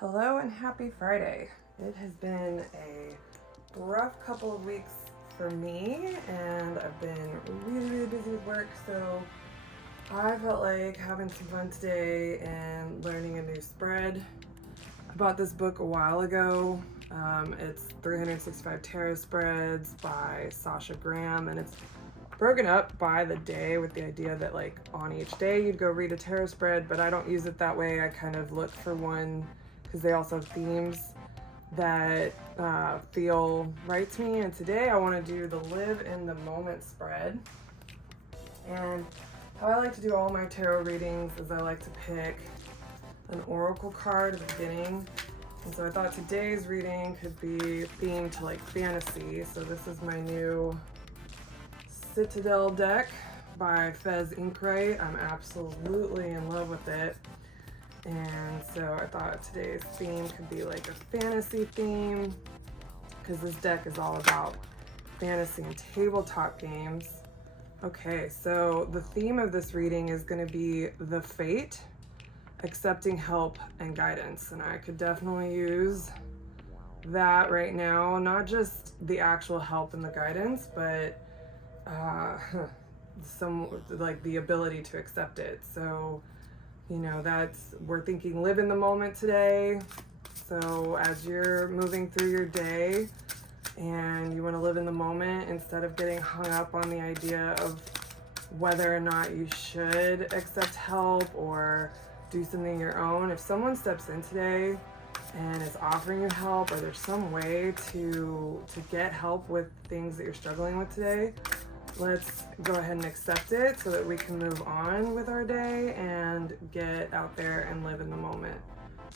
Hello and happy Friday. It has been a rough couple of weeks for me, and I've been really busy with work, so I felt like having some fun today and learning a new spread. I bought this book a while ago. It's 365 Tarot Spreads by Sasha Graham, and it's broken up by the day with the idea that like on each day you'd go read a tarot spread, but I don't use it that way. I kind of look for one because they also have themes that feel right to me. And today I want to do the Live in the Moment spread. And how I like to do all my tarot readings is I like to pick an oracle card at the beginning. And so I thought today's reading could be themed to like fantasy. So this is my new Citadel deck by Fez Inkwright. I'm absolutely in love with it. And so I thought today's theme could be like a fantasy theme, because this deck is all about fantasy and tabletop games. Okay, so the theme of this reading is going to be the fate, accepting help and guidance. And I could definitely use that right now, not just the actual help and the guidance, but some like the ability to accept it. So we're thinking live in the moment today. So as you're moving through your day and you want to live in the moment instead of getting hung up on the idea of whether or not you should accept help or do something your own. If someone steps in today and is offering you help, or there's some way to get help with things that you're struggling with today, let's go ahead and accept it so that we can move on with our day and get out there and live in the moment.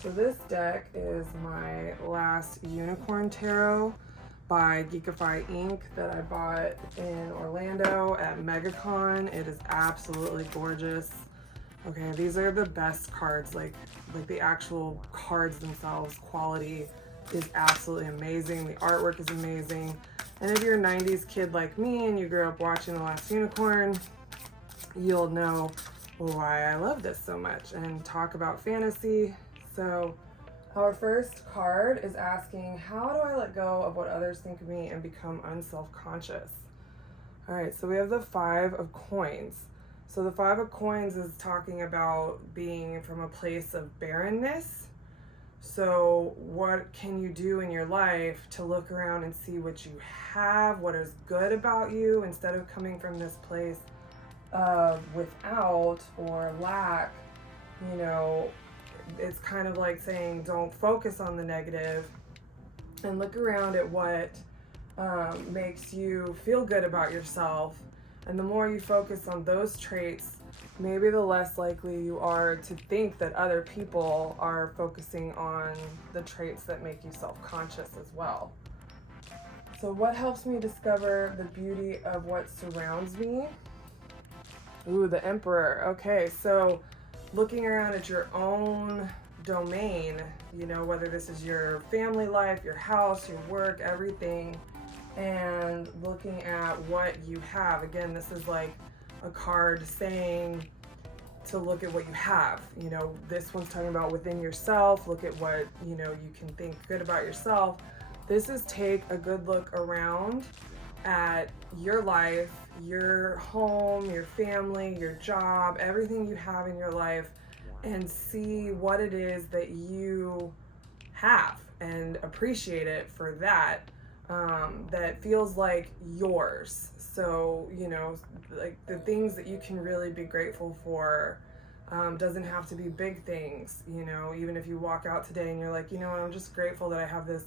So this deck is my last Unicorn Tarot by Geekify Inc. that I bought in Orlando at MegaCon. It is absolutely gorgeous. Okay, these are the best cards, like the actual cards themselves. Quality is absolutely amazing. The artwork is amazing. And if you're a 90s kid like me and you grew up watching The Last Unicorn, you'll know why I love this so much and talk about fantasy. So our first card is asking, how do I let go of what others think of me and become unself-conscious? All right, so we have the Five of Coins. So the Five of Coins is talking about being from a place of barrenness. So what can you do in your life to look around and see what you have, what is good about you, instead of coming from this place of without or lack? It's kind of like saying don't focus on the negative and look around at what makes you feel good about yourself. And the more you focus on those traits, maybe the less likely you are to think that other people are focusing on the traits that make you self-conscious as well. So what helps me discover the beauty of what surrounds me? Ooh, the Emperor. Okay, so looking around at your own domain, whether this is your family life, your house, your work, everything, and looking at what you have. Again, this is like a card saying to look at what you have. This one's talking about within yourself. Look at what you can think good about yourself. This is take a good look around at your life, your home, your family, your job, everything you have in your life, and see what it is that you have and appreciate it for that. That feels like yours. So, like the things that you can really be grateful for doesn't have to be big things. Even if you walk out today and you're like, I'm just grateful that I have this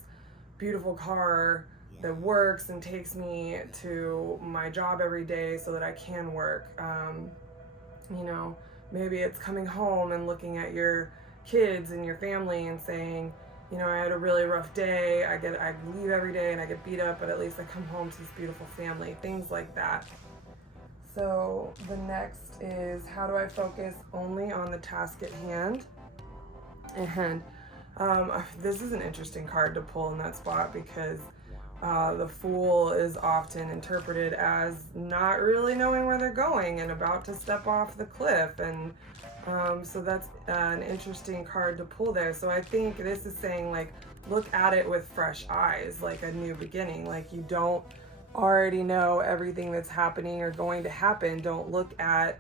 beautiful car that works and takes me to my job every day so that I can work. Maybe it's coming home and looking at your kids and your family and saying, I had a really rough day. I leave every day and I get beat up, but at least I come home to this beautiful family. Things like that. So the next is, how do I focus only on the task at hand? And this is an interesting card to pull in that spot, because the Fool is often interpreted as not really knowing where they're going and about to step off the cliff. And So that's an interesting card to pull there. So I think this is saying, like, look at it with fresh eyes, like a new beginning. Like, you don't already know everything that's happening or going to happen. Don't look at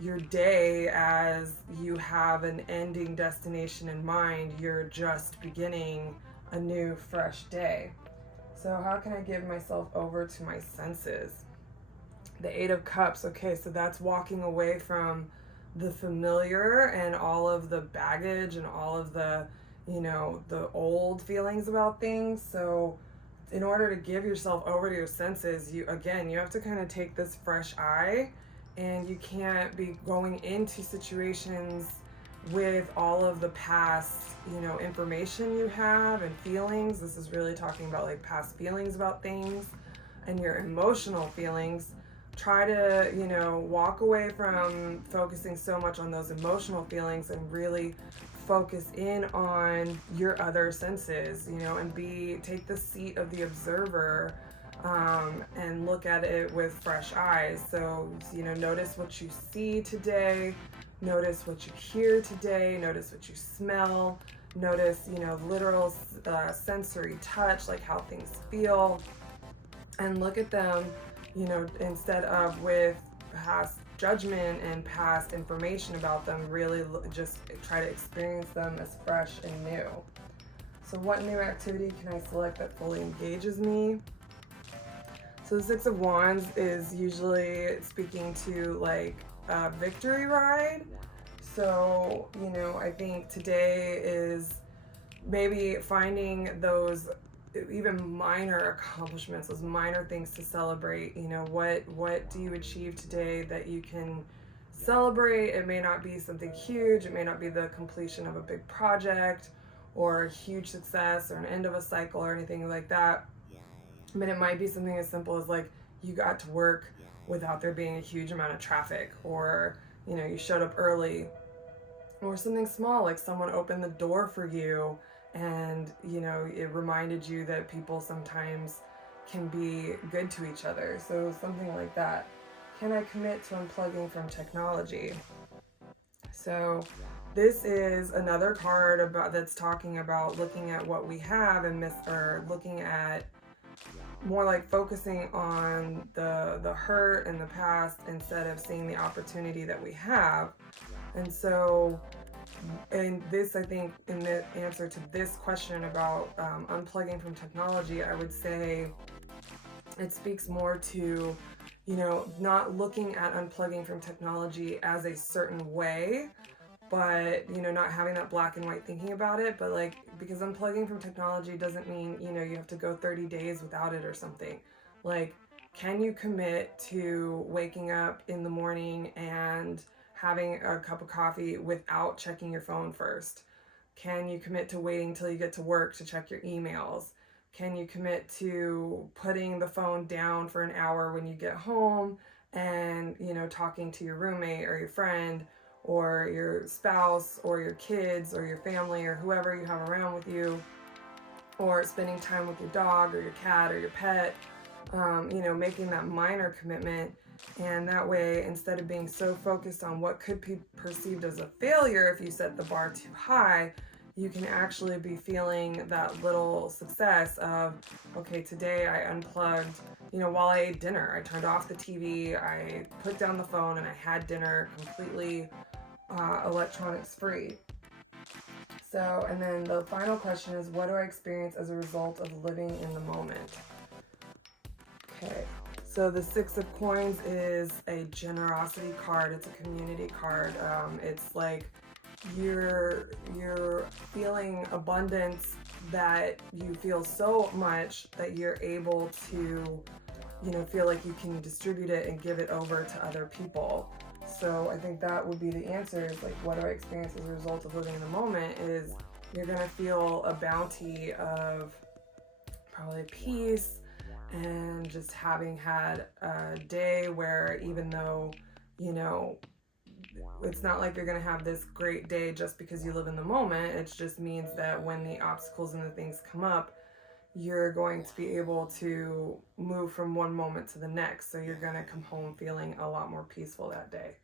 your day as you have an ending destination in mind. You're just beginning a new, fresh day. So how can I give myself over to my senses? The Eight of Cups. Okay, so that's walking away from the familiar and all of the baggage and all of the, the old feelings about things. So in order to give yourself over to your senses, you have to kind of take this fresh eye, and you can't be going into situations with all of the past, information you have and feelings. This is really talking about like past feelings about things and your emotional feelings. Try to, walk away from focusing so much on those emotional feelings and really focus in on your other senses, and take the seat of the observer, and look at it with fresh eyes. So, notice what you see today, notice what you hear today, notice what you smell, notice, literal sensory touch, like how things feel, and look at them, instead of with past judgment and past information about them. Really just try to experience them as fresh and new. So what new activity can I select that fully engages me? So the Six of Wands is usually speaking to like a victory ride. So, I think today is maybe finding those even minor accomplishments, those minor things to celebrate. What do you achieve today that you can celebrate? It may not be something huge. It may not be the completion of a big project or a huge success or an end of a cycle or anything like that. But it might be something as simple as like you got to work without there being a huge amount of traffic, or you showed up early, or something small like someone opened the door for you and it reminded you that people sometimes can be good to each other. So something like that. Can I commit to unplugging from technology? So this is another card that's talking about looking at what we have and looking at more like focusing on the hurt and the past instead of seeing the opportunity that we have. And so, and this, I think, in the answer to this question about unplugging from technology, I would say it speaks more to, not looking at unplugging from technology as a certain way, but, not having that black and white thinking about it. But like, because unplugging from technology doesn't mean, you have to go 30 days without it or something. Like, can you commit to waking up in the morning and having a cup of coffee without checking your phone first? Can you commit to waiting till you get to work to check your emails? Can you commit to putting the phone down for an hour when you get home and, talking to your roommate or your friend or your spouse or your kids or your family or whoever you have around with you, or spending time with your dog or your cat or your pet, making that minor commitment. And that way, instead of being so focused on what could be perceived as a failure if you set the bar too high, you can actually be feeling that little success of, okay, today I unplugged, while I ate dinner. I turned off the TV, I put down the phone, and I had dinner completely electronics free. So, and then the final question is, what do I experience as a result of living in the moment? Okay. So the Six of Coins is a generosity card. It's a community card. It's like you're feeling abundance, that you feel so much that you're able to, feel like you can distribute it and give it over to other people. So I think that would be the answer, is like, what do I experience as a result of living in the moment? Is you're going to feel a bounty of probably peace, and just having had a day where, even though, it's not like you're going to have this great day just because you live in the moment. It just means that when the obstacles and the things come up, you're going to be able to move from one moment to the next. So you're going to come home feeling a lot more peaceful that day.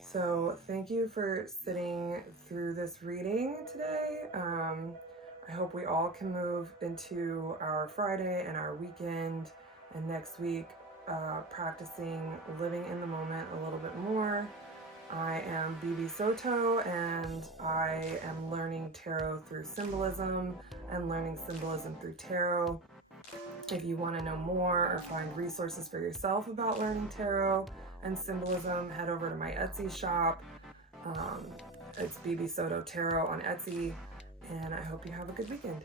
So thank you for sitting through this reading today. I hope we all can move into our Friday and our weekend and next week practicing living in the moment a little bit more. I am Bibi Soto, and I am learning tarot through symbolism and learning symbolism through tarot. If you want to know more or find resources for yourself about learning tarot and symbolism, head over to my Etsy shop. It's Bibi Soto Tarot on Etsy, and I hope you have a good weekend.